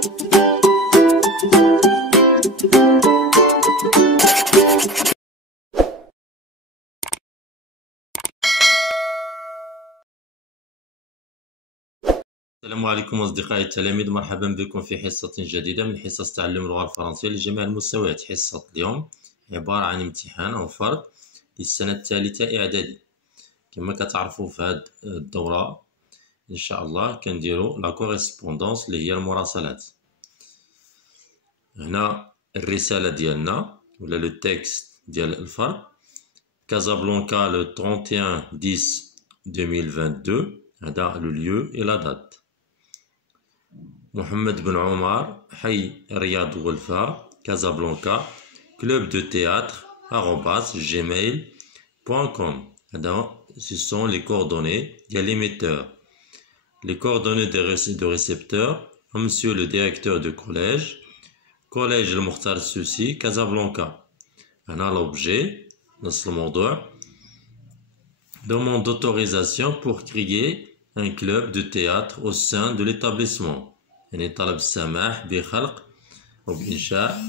السلام عليكم أصدقائي التلاميذ، مرحبا بكم في حصة جديدة من حصص تعلم اللغة الفرنسية لجميع المستويات. حصة اليوم عبارة عن امتحان أو فرض للسنة الثالثة إعدادي. كما كتعرفوا في هذه الدورة إن شاء الله كنديروا لا كوريسبوندونس اللي هي المراسلات. هنا الرسالة ديالنا ولا لو تكست ديال الفرض: كازابلانكا لو 31/10/2022. هذا لو ليو et la date. محمد بن عمر، حي رياض غلفة، كازابلانكا، club de théâtre @gmail.com. هذا ce sont les coordonnées de l'émetteur. Les coordonnées de récepteur: monsieur le directeur de collège المختار السوسي، كازابلانكا. هنا l'objet نص الموضوع: demande d'autorisation pour créer un club de théâtre au sein de l'établissement. يعني طلب السماح بخلق أو بإنشاء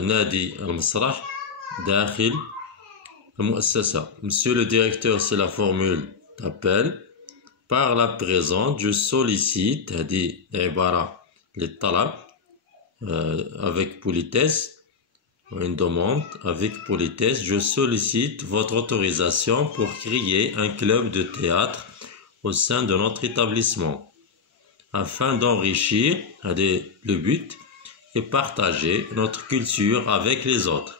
نادي المسرح داخل المؤسسة. Monsieur le directeur, c'est la formule d'appel. Par la présente, je sollicite، هذه عبارة للطلب avec politesse. Une demande avec politesse: je sollicite votre autorisation pour créer un club de théâtre au sein de notre établissement afin d'enrichir le but et partager notre culture avec les autres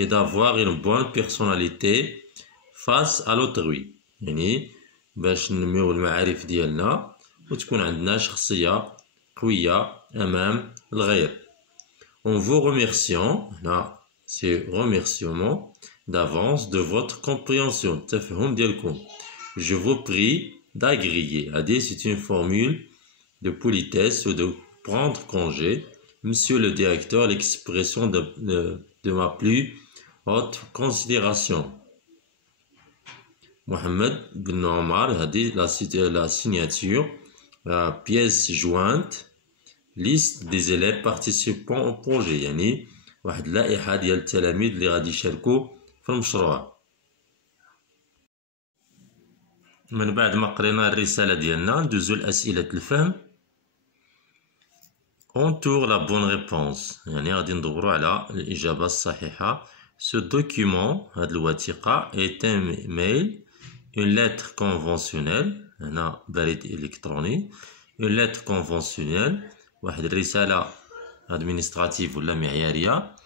et d'avoir une bonne personnalité face à l'autrui. يعني باش ننميو المعارف ديالنا وتكون عندنا شخصية قوية أمام الغير. En vous remerciant، هنا c'est remerciement d'avance de votre compréhension، التفهم ديالكم. Je vous prie d'agréer، هذه c'est une formule de politesse ou de prendre congé. Monsieur le directeur, l'expression de ma plus haute considération. Mohamed Ben Omar، هذه la signature. La pièce jointe: liste des élèves participants au projet، يعني واحد اللائحة ديال التلاميذ اللي غادي يشاركوا في المشروع. من بعد ما قرينا الرسالة ديالنا ندوزو لأسئلة الفهم. entoure la bonne réponse، يعني غادي ندورو على الإجابة الصحيحة. ce document، هاد الوثيقة، est un mail، une lettre conventionnelle، هنا بريد إلكتروني، une lettre conventionnelle، واحد الرسالة administrative ولا معيارية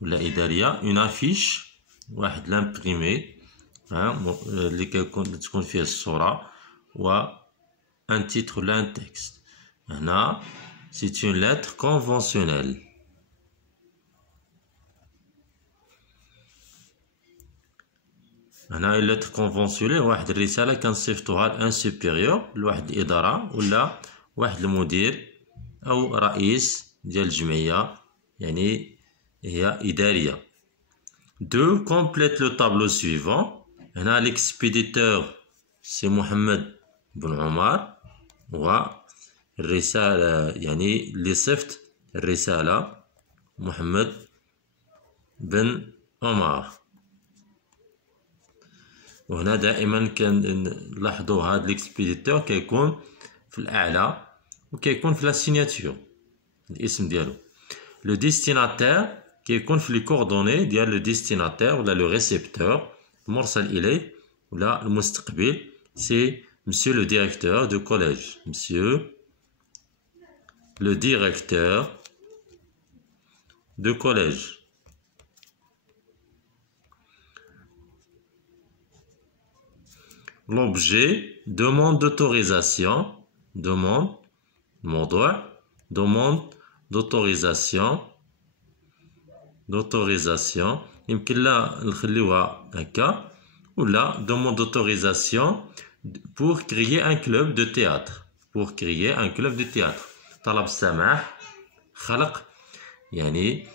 ولا إدارية. une affiche، واحد لامبريمي اللي تكون فيه الصورة، و un titre ولا un texte. هنا c'est une lettre conventionnelle. هنا une lettre conventionnelle واحد الرسالة كنصيفطوها لان سوبيريور، لواحد الإدارة ولا واحد المدير أو رئيس ديال الجمعية، يعني هي إدارية. 2. complète le tableau suivant. هنا l'expéditeur c'est محمد بن عمر، والرسالة يعني اللي صفت الرسالة محمد بن عمر. وهنا دائما كنلاحظوا هاد l'expéditeur كيكون في الأعلى وكيكون في لا سيناتور الاسم ديالو. لو ديستيناتير كيكون في لي كوردوني ديال لو ديستيناتير ولا لو ريسيبتور المرسل إليه ولا المستقبل. سي monsieur le directeur de collège، monsieur le directeur de collège. L'objet: demande d'autorisation. demande موضوع demande d'autorisation يمكن لا نخليوها هكا ولا demande d'autorisation pour créer un club de théâtre. طلب السماح خلق يعني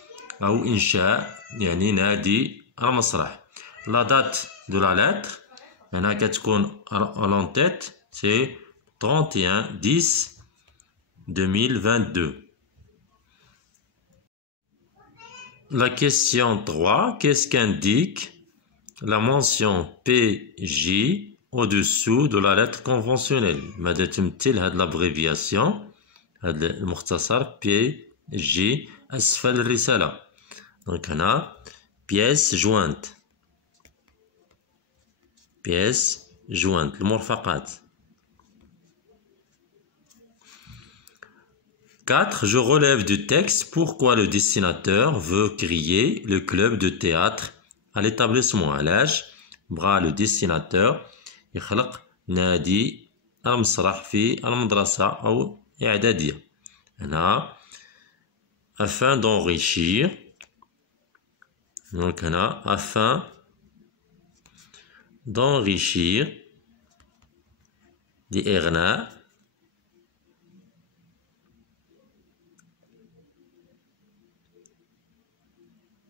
أو إنشاء يعني نادي المسرح. la date de la lettre هنا كتكون en tête c'est 31/10 2022. La question 3, qu'est-ce qu'indique la mention PJ au-dessous de la lettre conventionnelle? ماذا تمثل هذه l'abréviation هذا المختصر PJ أسفل الرسالة. Donc هنا pièce jointe المرفقات. 4. Je relève du texte pourquoi le dessinateur veut créer le club de théâtre à l'établissement. علاش بغى le dessinateur يخلق نادي المسرح في المدرسة أو إعدادية. هنا afin d'enrichir. Donc هنا afin d'enrichir لإغناء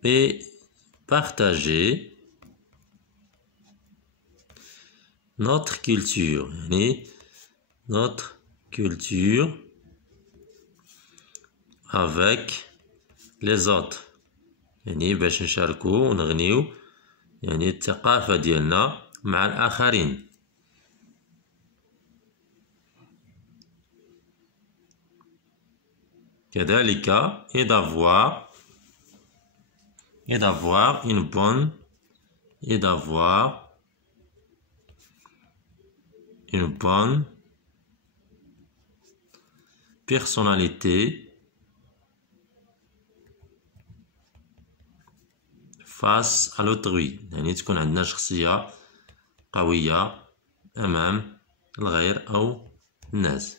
et partager notre culture, notre culture avec les autres. باش نشاركو ونغنيو الثقافة ديالنا مع الآخرين. كذلك et d'avoir une bonne personnalité face à l'autrui. تكون عندنا شخصية قوية أمام الغير أو الناس.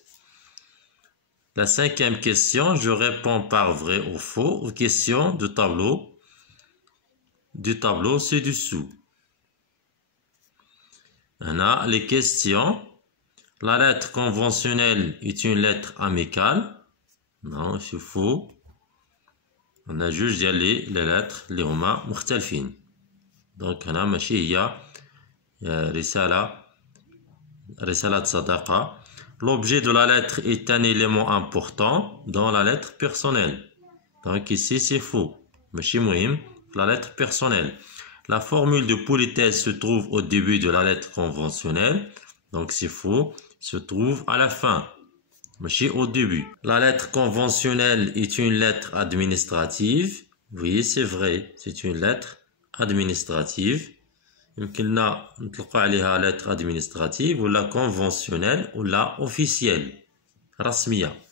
La 5e question, je réponds par vrai ou faux aux questions du tableau ci-dessous. On a les questions. La lettre conventionnelle est une lettre amicale. Non, c'est faux. On a juste les lettres اللي هما مختلفين. Donc هنا ماشي هي رسالة صداقة. L'objet de la lettre est un élément important dans la lettre personnelle. Donc ici c'est faux. ماشي مهم. La lettre personnelle. La formule de politesse se trouve au début de la lettre conventionnelle. Donc c'est faux. Se trouve à la fin. ماشي au début. La lettre conventionnelle est une lettre administrative. Oui, c'est vrai. C'est une lettre administrative. يمكننا نطلقوا عليها lettre administrative ولا conventionnelle ولا officielle رسمية.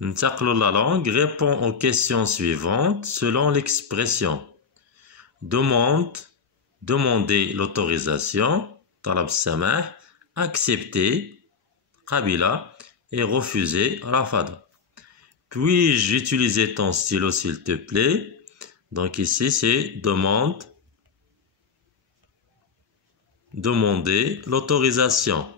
ننتقلوا la langue. Réponds aux questions suivantes selon l'expression. Demander l'autorisation, طلب السماح, accepter, قبل, et refuser, رفض. Puis-je utiliser ton stylo s'il te plaît? Donc ici c'est demander l'autorisation.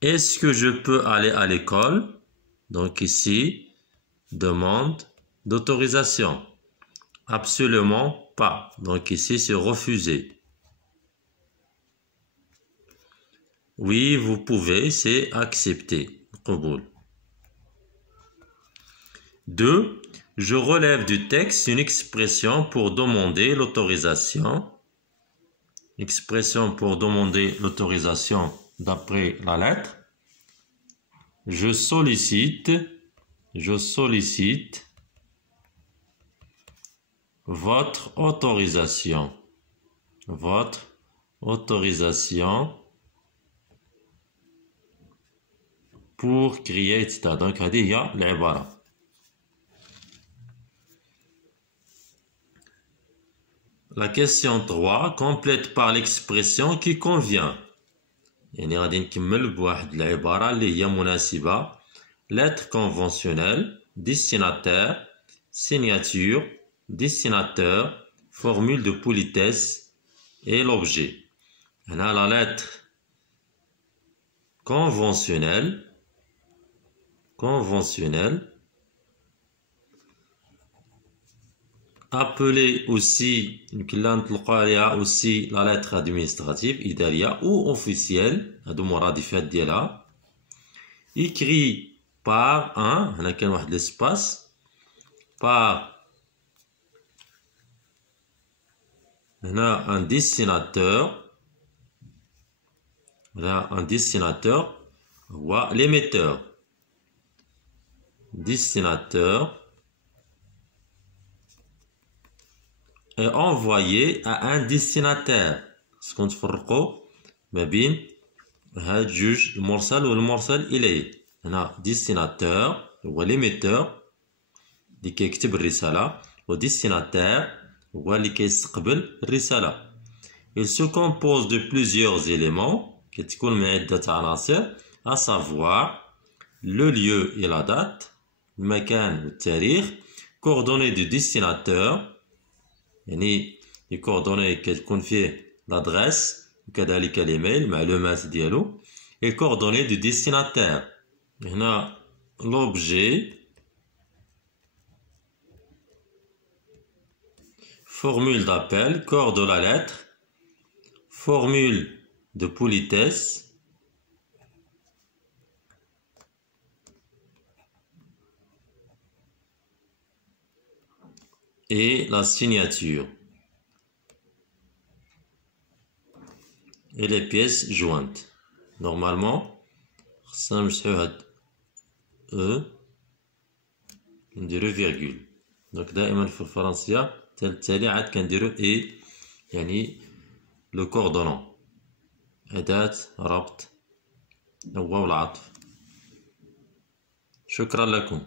Est-ce que je peux aller à l'école? Donc ici, demande d'autorisation. Absolument pas. Donc ici, c'est refuser. Oui, vous pouvez, c'est accepter. قبول. 2. Je relève du texte une expression pour demander l'autorisation. Expression pour demander l'autorisation d'après la lettre. Je sollicite votre autorisation. Pour créer, etc. Donc, هذه هي العبارة. La question 3, complète par l'expression qui convient. يعني غادي نكمل بواحد العبارة اللي هي مناسبة. Lettre conventionnelle, destinataire, signature, destinateur, formule de politesse et l'objet. هنا la lettre conventionnelle Appeler aussi, aussi la lettre administrative, إدارية ou officielle, هادو مرادفات ديالها. Écrit par un, هنا كاين واحد l'espace, par هنا un destinateur, là un destinateur هو l'émetteur. Destinateur est envoyé à un destinataire. سكون نفرقوا ما بين هاد جوج المرسل والمرسل إليه. هنا destinateur هو l'émetteur اللي كيكتب الرسالة، و destinataire هو اللي كيستقبل الرسالة. Il se compose de plusieurs éléments كتكون من عدة عناصر، à savoir le lieu et la date، المكان والتاريخ، coordonnées du destinateur يعني les coordonnées كتكون فيه l'adresse وكذلك الايميل المعلومات ديالو، et coordonnées du destinataire. هنا l'objet، formule d'appel، corps de la lettre، formule de politesse، et la signature et les pièces jointes. Normalement خصنا نمسحو هاد نديرو فيرغول. دونك دائما في الفرنسية التالي عاد كنديرو يعني لو كوردونون، أداة ربط هو والعطف. شكرا لكم.